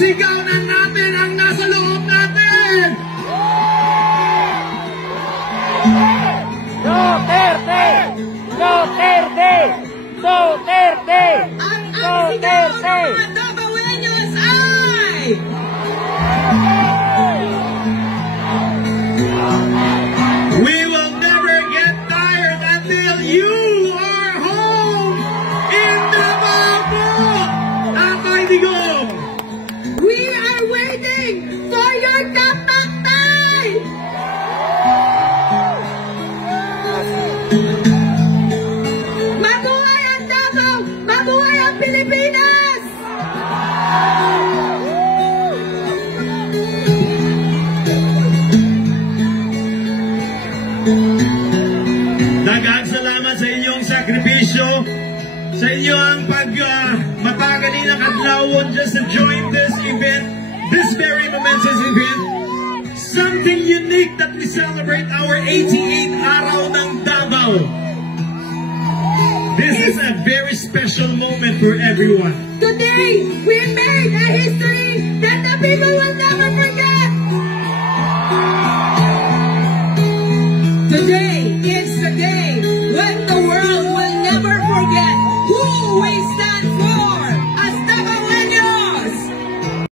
Isigaw na natin ang nasa loob natin! Duterte! Duterte! Duterte! Ang sigaw ng mga Dabaweños ay... We will never get tired until you are home in Davao! Tatay Digong! We are waiting for your tapaktay! Mabuhay ang Davao! Mabuhay ang Pilipinas! Daghang salamat sa inyong sakripisyo, sa inyong mataganinang adlawon just to join this event, this very momentous event. Something unique that we celebrate our 88th araw ng Davao. This is a very special moment for everyone. Today, we made a history